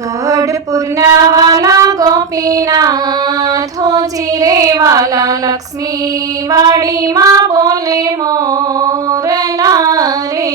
ગઢપુરના વાલા ગોપીનાથ હોજી રે વાલા લક્ષ્મી વાડીમાં બોલે મોરલા રે.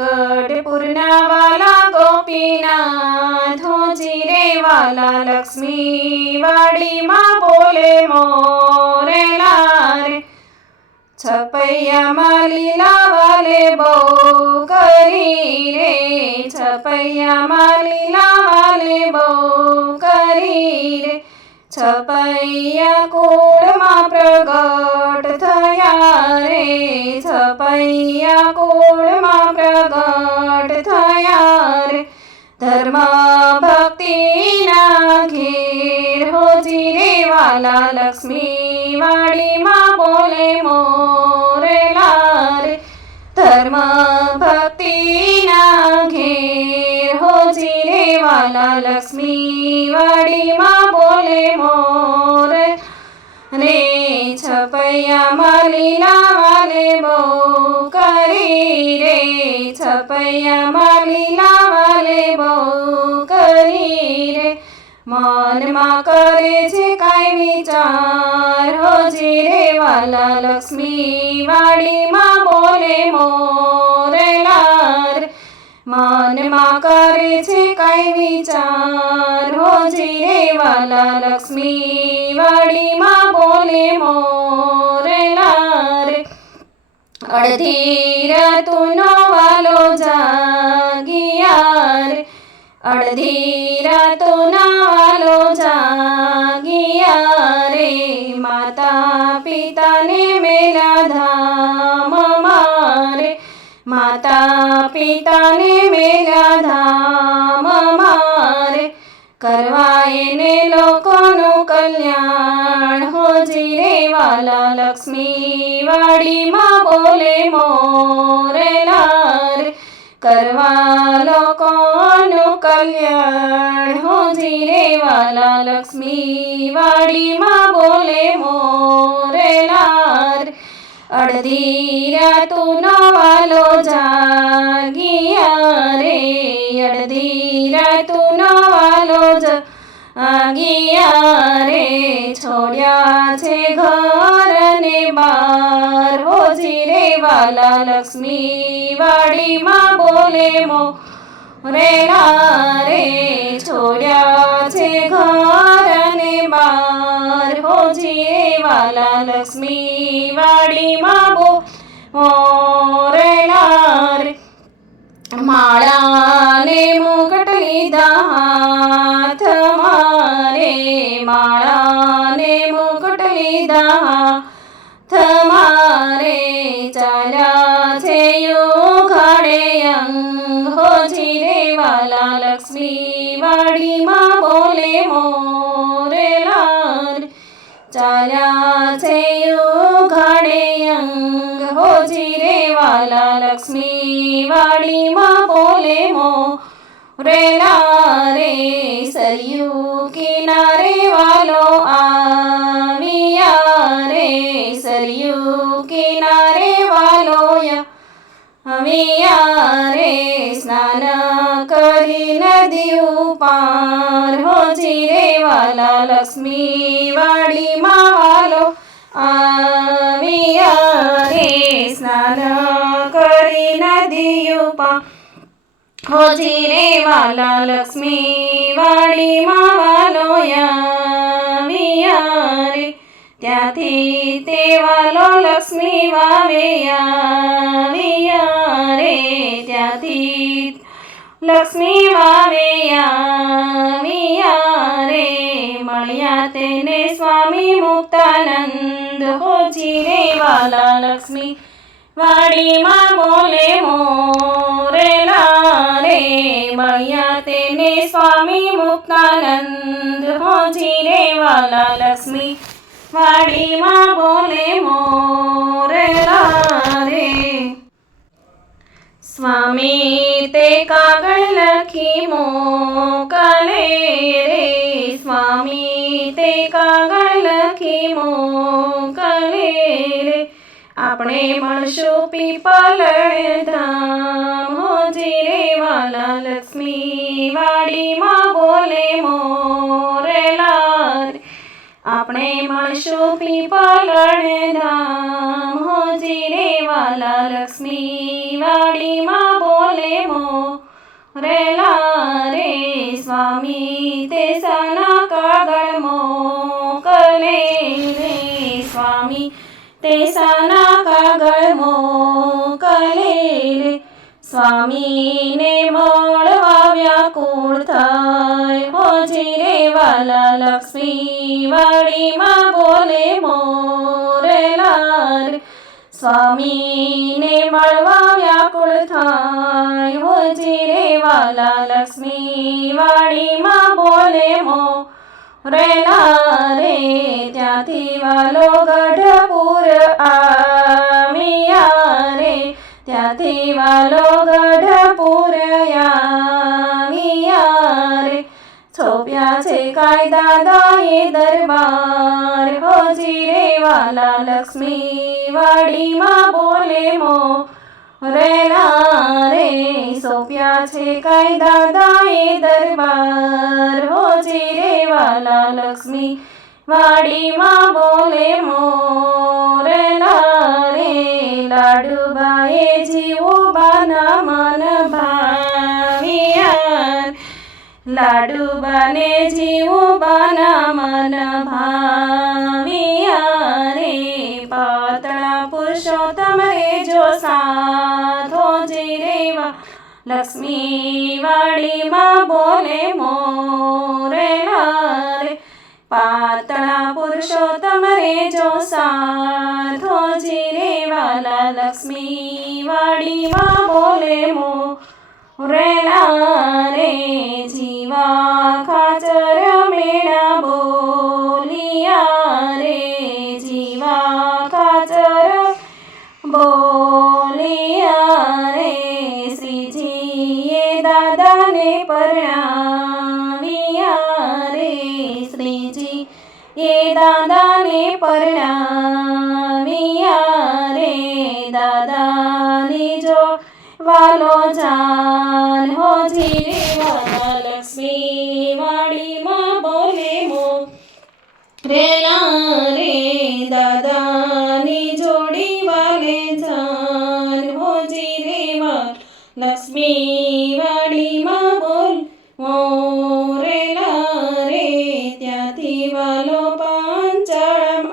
ગઢપુરના વાલા ગોપીનાથ હોજી રે વાલા લક્ષ્મી વાડીમાં બોલે મોરલા રે. છપૈયામાં લીલા વાલે બહુ કરી રે. છપૈયામાં લીલા વાલે બહુ કરી રે. છપૈયા કુળમાં પ્રગટ થયા રે. છપૈયા કુળમાં પ્રગટ થયા રે. ધર્મ ભક્તિના ઘેર હોજી રે વાલા લક્ષ્મી વાડીમાં બોલે મોરલા રે. ધર્મ ભક્તિના ઘેર હોજી રે વાલા લક્ષ્મી વાડીમાં બોલે મોર રે. છપૈયામાં લીલા વાલે બહુ કરી રે. છપૈયામાં લીલા વાલે બહુ કરી રે. મનમાં કરે છે કાંઈ વિચાર હોજી રે વાલા લક્ષ્મી વાડીમાં બોલે મોરલા રે. મનમાં કરે છે કાંઈ વિચાર હોજી રે વાલા લક્ષ્મી વાડીમાં બોલે મોરલા રે. અડધી રાતુનો વાલો જાગિયા રે. અડધી રાતોના વાલો જાગિયા રે. માતા પિતાને મેલા ધામ મારે. માતા પિતાને મેલા ધામ મારે. કરવા એને લોકોનું કલ્યાણ હોજી રે વાલા લક્ષ્મી વાડીમાં બોલે મોરલા રે. કરવા લોકોનું કલ્યાણ હોજી રે વાલા લક્ષ્મી વાડીમાં બોલે મોરલા રે. અડધી રાતુનો વાલો જાગિયા રે. અડધી રાતુનો વાલો જાગિયા રે. છોડ્યા છે ઘર ને બાર હોજી રે વાલા લક્ષ્મી વાડીમાં બોલે મોરલા રે. છોડ્યા છે ઘર ને બાર હોજી રે વાલા લક્ષ્મી વાડીમાં મોરલા રે. માળાને મુકટ લીધા હાથમાં રે. માળાને મુકટ લીધા હાથમાં રે. ચાલ્યા છે યુઘાડે અંગ હોજી રે વાલા લક્ષ્મી વાડીમાં બોલે મોરલા રે. ચાલ્યા છે યુઘાડે અંગ હોજી રે વાલા લક્ષ્મી વાડીમાં બોલે મોરલા રે. સરયુ કિનારે વાલો આવ્યા રે. સરયુ કિનારે વાલો આવ્યા રે. સ્નાન કરી નદી પાર હોજી રે વાલા લક્ષ્મી વાડીમાં વાલો આવ્યા રે. સ્નાન કરી નદી પાર હોજી રે વાલા લક્ષ્મી વાડીમાં વાલો આવ્યા રે. ત્યાંથી તે વાલો લક્ષ્મી વાવે આવ્યા રે. ત્યાંથી લક્ષ્મી વાવે આવ્યા રે. મળ્યા તેને સ્વામી મુક્તાનંદ હોજી રે વાલા લક્ષ્મી વાડીમાં બોલે મોરલા રે. મળ્યા તેને સ્વામી મુક્તાનંદ હોજી રે વાલા લક્ષ્મી વાડીમાં બોલે મોરલા રે. સ્વામી તે કાગળ લખી મોકલે રે. સ્વામી તે કાગળ લખી મોકલે રે. આપણે મળશું પીપલ ધામ હોજી રે વાલા લક્ષ્મી વાડીમાં બોલે આપણે મળશું પીપલણ ધામ હોજી રે વાલા લક્ષ્મી વાડીમાં બોલે મોરેલા રે સ્વામી તે સાના કાગળ મોકલે રે સ્વામી તે સાના કાગળ મોકલે રે સ્વામીને મળવા વ્યાકુળ થાય હોજી રે વાલા લક્ષ્મી વાડીમાં બોલે મોરેલા રે સ્વામીને મળવા વ્યાકુળ થાય હોજી રે વાલા લક્ષ્મી વાડીમાં બોલે મોરેલા રે ત્યાંથી વાલો ગઢપુર આવ્યા રે ત્યાંથી વાલો ગઢપુર આવ્યા રે છોપ્યા છે કાયદા દાયે દરબાર હોજી રે વાલા લક્ષ્મી વાડીમાં બોલે મોરેલા રે સોપ્યા છે કાયદા દાયે દરબાર હોજી રે વાલા લક્ષ્મી વાડીમાં બોલે મોરેલા રે લાડુબાએ જીવુબાના મન ભાવ્યા લાડુબાને જીવુબાના મન ભાવ્યા રે પાતળા પુરુષોત્તમ રે જો સાધો જી રેવા લક્ષ્મી વાડીમાં બોલે મોરેલા રે પાતળા પુરુષોત્તમ રે જો સાધો જી રે વાલા લક્ષ્મી વાડીમાં બોલે મોરેલા રે જીવા ખાચર મેણા બોલિયા રે જીવા ખાચર બોલિયા રે શ્રીજીએ દાદાને પરણાવ્યા રે શ્રીજી એ દાદાને પરણાવ્યા રે દાદાની જો વાલો જાન હોજી રે વાલા લક્ષ્મી વાડીમાં બોલે મોરેલા રે દાદાની જોડી વાલે જાન હોજી રે વાલા લક્ષ્મી વાડીમાં બોલ મોરેલા રે ત્યાંથી વાલો પાંચાળમ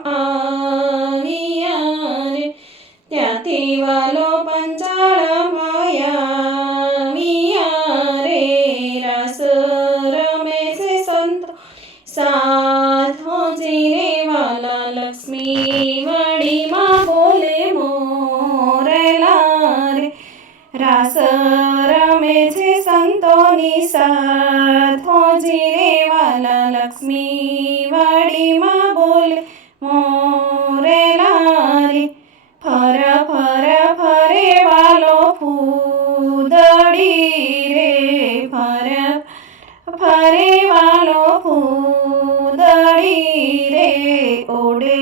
આવ્યા રે ત્યાંથી વાલો પંચાળમ આવ્યા રે રાસ રમે છે સંતો સાધો જી રે વાલા લક્ષ્મી વાડીમાં બોલે મોરેલા રે રાસ રમે છે સંતોની સાથો જી રે વાલા લક્ષ્મી વાડીમાં બોલે મોરેલા રે ફર ફર ફરે વાલો ફૂદડી રે ફર ફરે વાલો ફૂદડી રે ઓડે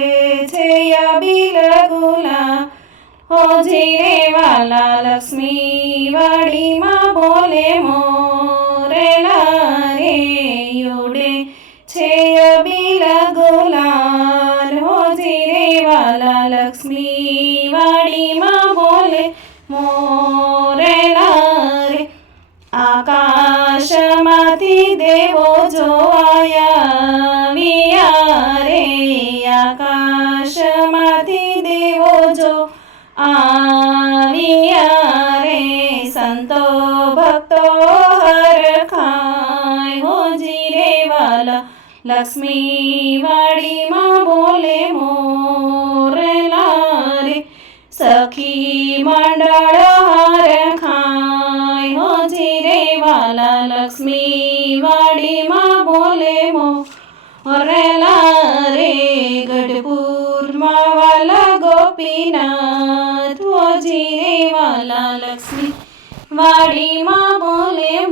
છે અબીલ ગુલાલ હોજી રે વાલા લક્ષ્મી વાડીમાં બોલે મોરેલા રે ઓડે છે અબીલ ગુલાલ હોજી રે વાલા લક્ષ્મી વાડીમાં બોલે મોરેલા રે આકાશમાંથી દેવો જોવાયા રે આકાશમાંથી દેવો જો આવ્યા રે સંતો ભક્તો હરખાય હોજી રે વાલા લક્ષ્મી વાડીમાં બોલે મોરેલા રે સખી મંડળ હરખાય હોજી રે વાલા લક્ષ્મી વાડીમાં બોલે મોરેલા રે ગઢપુરમાં વાલા ગોપીનાથ હોજી રે વાલા લક્ષ્મી વાડીમાં બોલે